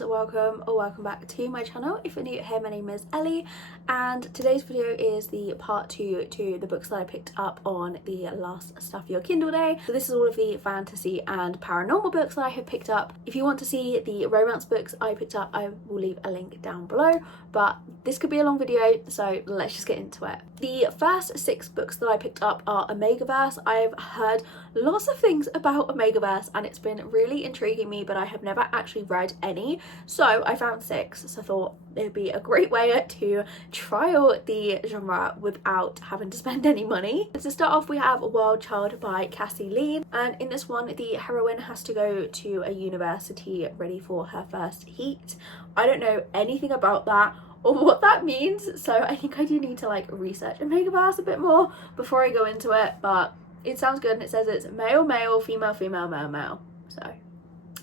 and welcome or welcome back to my channel. If you're new here, my name is Ellie and today's video is the part 2 to the books that I picked up on the last Stuff Your Kindle day. So this is all of the fantasy and paranormal books that I have picked up. If you want to see the romance books I picked up, I will leave a link down below, but this could be a long video, so let's just get into it. The first 6 books that I picked up are Omegaverse. I've heard lots of things about Omegaverse and it's been really intriguing me, but I have never actually read any, so I found 6. So I thought it would be a great way to try out the genre without having to spend any money. To start off, we have Wild Child by Cassie Lean, and in this one the heroine has to go to a university ready for her first heat. I don't know anything about that or what that means, so I think I do need to like research Omegaverse a bit more before I go into it, but it sounds good and it says it's male, male, female, female, male, male, so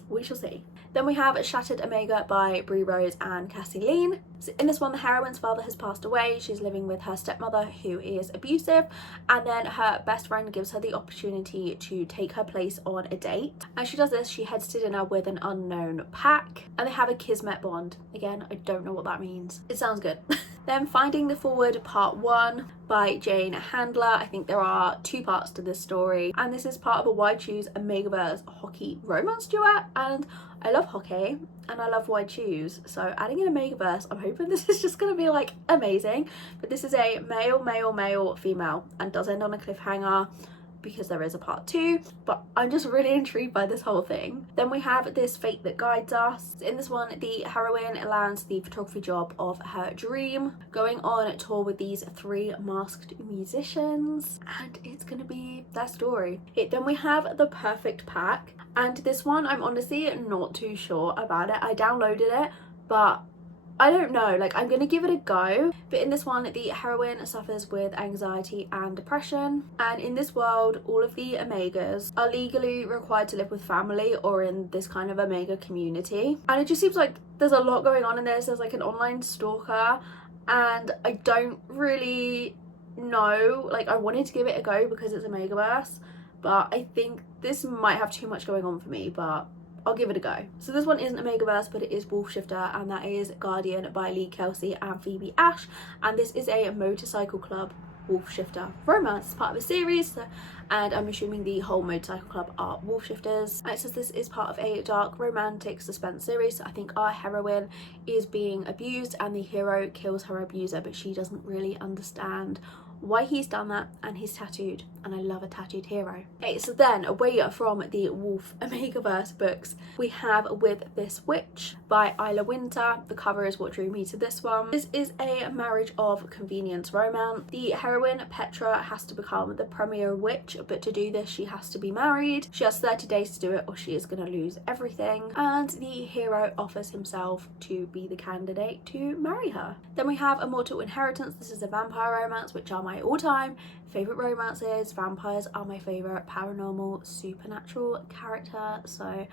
we shall see. Then we have Shattered Omega by Brie Rose and Cassie Lean. So in this one, the heroine's father has passed away. She's living with her stepmother who is abusive, and then her best friend gives her the opportunity to take her place on a date. As she does this, she heads to dinner with an unknown pack and they have a kismet bond. Again, I don't know what that means. It sounds good. Then Finding the Forward Part 1 by Jane Handler. I think there are 2 parts to this story, and this is part of a Wide Shoes Omegaverse hockey romance duet, and I love hockey and I love Wide Shoes, so adding in Omegaverse, I'm hoping this is just going to be like amazing. But this is a male, male, male, female, and does end on a cliffhanger because there is a part 2, but I'm just really intrigued by this whole thing. Then we have This Fate That Guides Us. In this one, the heroine lands the photography job of her dream, going on a tour with these 3 masked musicians, and it's gonna be their story. Then we have The Perfect Pack, and this one I'm honestly not too sure about it. I downloaded it, but I don't know, like I'm gonna give it a go. But in this one, the heroine suffers with anxiety and depression, and in this world all of the Omegas are legally required to live with family or in this kind of Omega community, and it just seems like there's a lot going on in this. There's like an online stalker, and I don't really know, like I wanted to give it a go because it's Omegaverse, but I think this might have too much going on for me, but I'll give it a go. So this one isn't Omegaverse, but it is Wolf Shifter, and that is Guardian by Lee Kelsey and Phoebe Ash, and this is a motorcycle club Wolf Shifter romance. It's part of a series, and I'm assuming the whole motorcycle club are wolf shifters. And it says this is part of a dark romantic suspense series. So I think our heroine is being abused and the hero kills her abuser, but she doesn't really understand why he's done that, and he's tattooed, and I love a tattooed hero. Okay, so then away from the Wolf Omegaverse books, we have With This Witch by Isla Winter. The cover is what drew me to this one. This is a marriage of convenience romance. The heroine Petra has to become the premier witch, but to do this she has to be married. She has 30 days to do it or she is going to lose everything, and the hero offers himself to be the candidate to marry her. Then we have Immortal Inheritance. This is a vampire romance, which are my all-time favourite romances. Vampires are my favourite paranormal supernatural character, so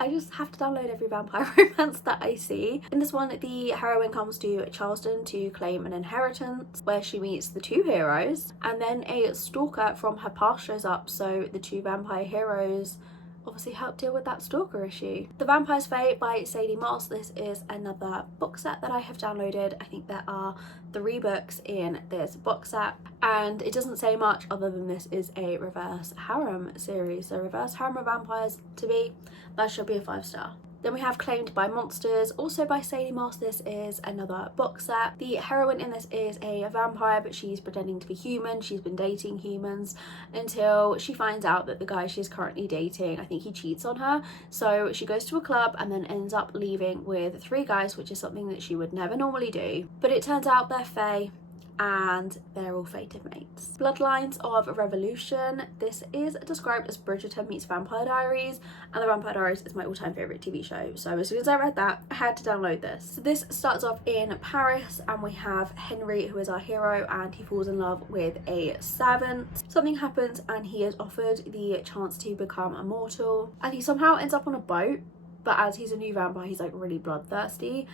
I just have to download every vampire romance that I see. In this one, the heroine comes to Charleston to claim an inheritance, where she meets the 2 heroes, and then a stalker from her past shows up, so the 2 vampire heroes obviously help deal with that stalker issue. The Vampire's Fate by Sadie Moss. This is another box set that I have downloaded. I think there are 3 books in this box set, and it doesn't say much other than this is a reverse harem series. So reverse harem of vampires to be, that should be a 5-star. Then we have Claimed by Monsters, also by Sadie Moss. This is another box set. The heroine in this is a vampire, but she's pretending to be human. She's been dating humans until she finds out that the guy she's currently dating, I think he cheats on her. So she goes to a club and then ends up leaving with 3 guys, which is something that she would never normally do. But it turns out they're fae, and they're all fated mates. Bloodlines of Revolution. This is described as Bridgerton meets Vampire Diaries, and The Vampire Diaries is my all-time favourite TV show, so as soon as I read that, I had to download this. So this starts off in Paris, and we have Henry, who is our hero, and he falls in love with a servant. Something happens and he is offered the chance to become immortal, and he somehow ends up on a boat, but as he's a new vampire, he's like really bloodthirsty.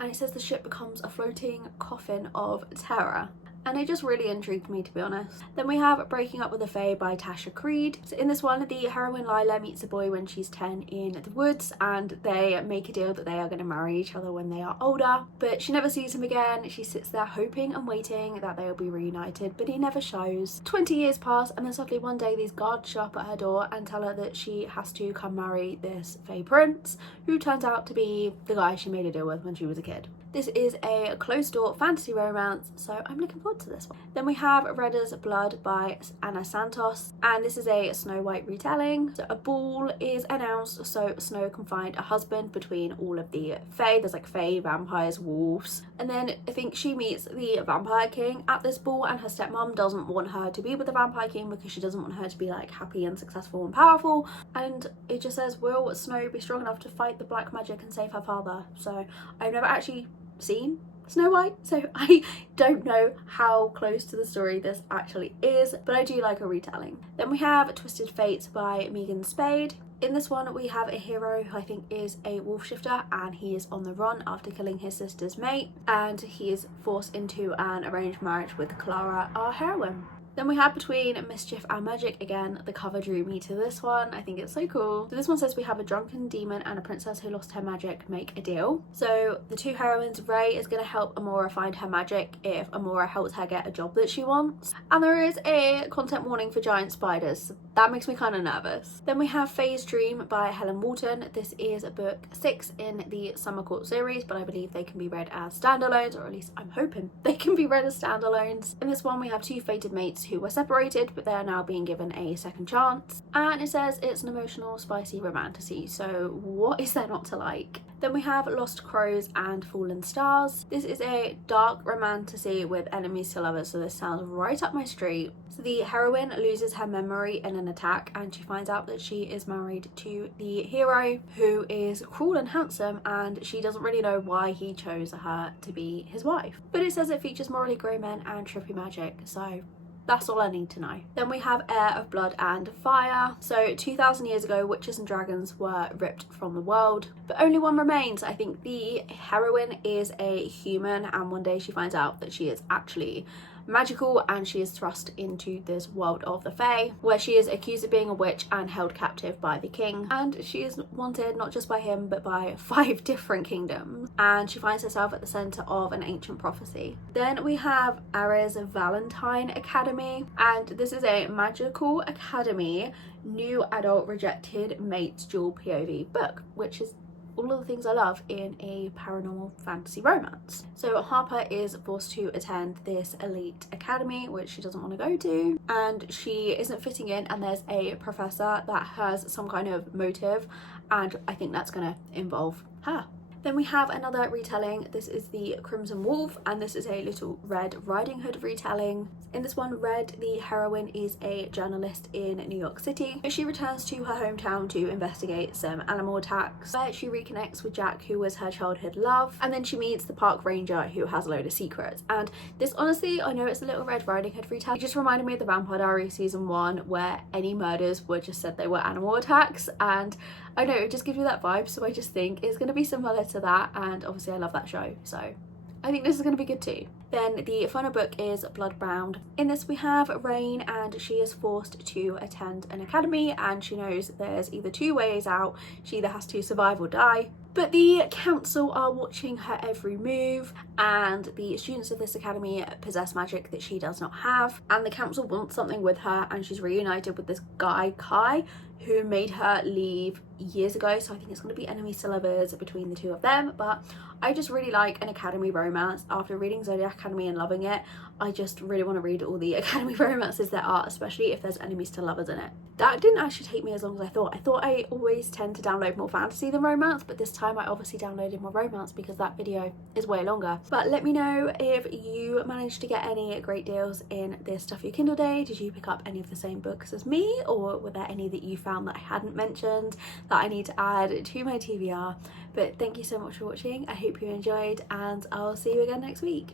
And it says the ship becomes a floating coffin of terror. and it just really intrigued me, to be honest. Then we have Breaking Up with the Fae by Tasha Creed. So in this one, the heroine Lila meets a boy when she's 10 in the woods, and they make a deal that they are going to marry each other when they are older, but she never sees him again. She sits there hoping and waiting that they will be reunited, but he never shows. 20 years pass, and then suddenly one day these guards show up at her door and tell her that she has to come marry this Fae prince, who turns out to be the guy she made a deal with when she was a kid. This is a closed-door fantasy romance, so I'm looking forward to this one. Then we have Red as Blood by Anna Santos, and this is a Snow White retelling. So a ball is announced so Snow can find a husband between all of the Fae. There's like Fae, vampires, wolves, and then I think she meets the Vampire King at this ball, and her stepmom doesn't want her to be with the Vampire King because she doesn't want her to be like happy and successful and powerful. And it just says, will Snow be strong enough to fight the black magic and save her father? So I've never actually seen Snow White, so I don't know how close to the story this actually is, but I do like a retelling. Then we have Twisted Fates by Megan Spade. In this one we have a hero who I think is a wolf shifter, and he is on the run after killing his sister's mate, and he is forced into an arranged marriage with Clara, our heroine. Then we have Between Mischief and Magic. Again, the cover drew me to this one. I think it's so cool. So this one says we have a drunken demon and a princess who lost her magic make a deal. So the two heroines, Ray is going to help Amora find her magic if Amora helps her get a job that she wants. And there is a content warning for giant spiders. So that makes me kind of nervous. Then we have Fae's Dream by Helen Wharton. This is book 6 in the Summer Court series, but I believe they can be read as standalones, or at least I'm hoping they can be read as standalones. In this one we have two fated mates who were separated, but they are now being given a second chance, and it says it's an emotional, spicy romantasy, so what is there not to like? Then we have Lost Crows and Fallen Stars. This is a dark romantasy with enemies to lovers, so this sounds right up my street. So the heroine loses her memory in an attack, and she finds out that she is married to the hero, who is cruel and handsome, and she doesn't really know why he chose her to be his wife. But it says it features morally grey men and trippy magic, so that's all I need to know. Then we have Heir of Blood and Fire. So 2,000 years ago, witches and dragons were ripped from the world, but only one remains. I think the heroine is a human, and one day she finds out that she is actually magical, and she is thrust into this world of the Fae, where she is accused of being a witch and held captive by the king, and she is wanted not just by him but by 5 different kingdoms, and she finds herself at the center of an ancient prophecy. Then we have Ares Valentine Academy, and this is a magical academy new adult rejected mates dual POV book, which is all of the things I love in a paranormal fantasy romance. So Harper is forced to attend this elite academy, which she doesn't want to go to, and she isn't fitting in, and there's a professor that has some kind of motive, and I think that's going to involve her. Then we have another retelling. This is the Crimson Wolf, and this is a Little Red Riding Hood retelling. In this one, Red, the heroine, is a journalist in New York City. She returns to her hometown to investigate some animal attacks, where she reconnects with Jack, who was her childhood love, and then she meets the park ranger who has a load of secrets. And this, honestly, I know it's a Little Red Riding Hood retelling, it just reminded me of the Vampire Diaries season 1, where any murders were just said they were animal attacks, and I know it just gives you that vibe, so I just think it's going to be similar to that, and obviously I love that show, so I think this is going to be good too. Then the final book is Bloodbound. In this we have Rain, and she is forced to attend an academy, and she knows there's either 2 ways out. She either has to survive or die. But the council are watching her every move, and the students of this academy possess magic that she does not have, and the council wants something with her, and she's reunited with this guy, Kai, who made her leave years ago, so I think it's going to be enemies to lovers between the two of them. But I just really like an academy romance. After reading Zodiac Academy and loving it, I just really want to read all the academy romances there are, especially if there's enemies to lovers in it. That didn't actually take me as long as I thought. I thought I always tend to download more fantasy than romance, but this time I obviously downloaded more romance because that video is way longer. But let me know if you managed to get any great deals in this Stuff Your Kindle Day. Did you pick up any of the same books as me, or were there any that you found that I hadn't mentioned that I need to add to my TBR? But thank you so much for watching. I hope you enjoyed, and I'll see you again next week.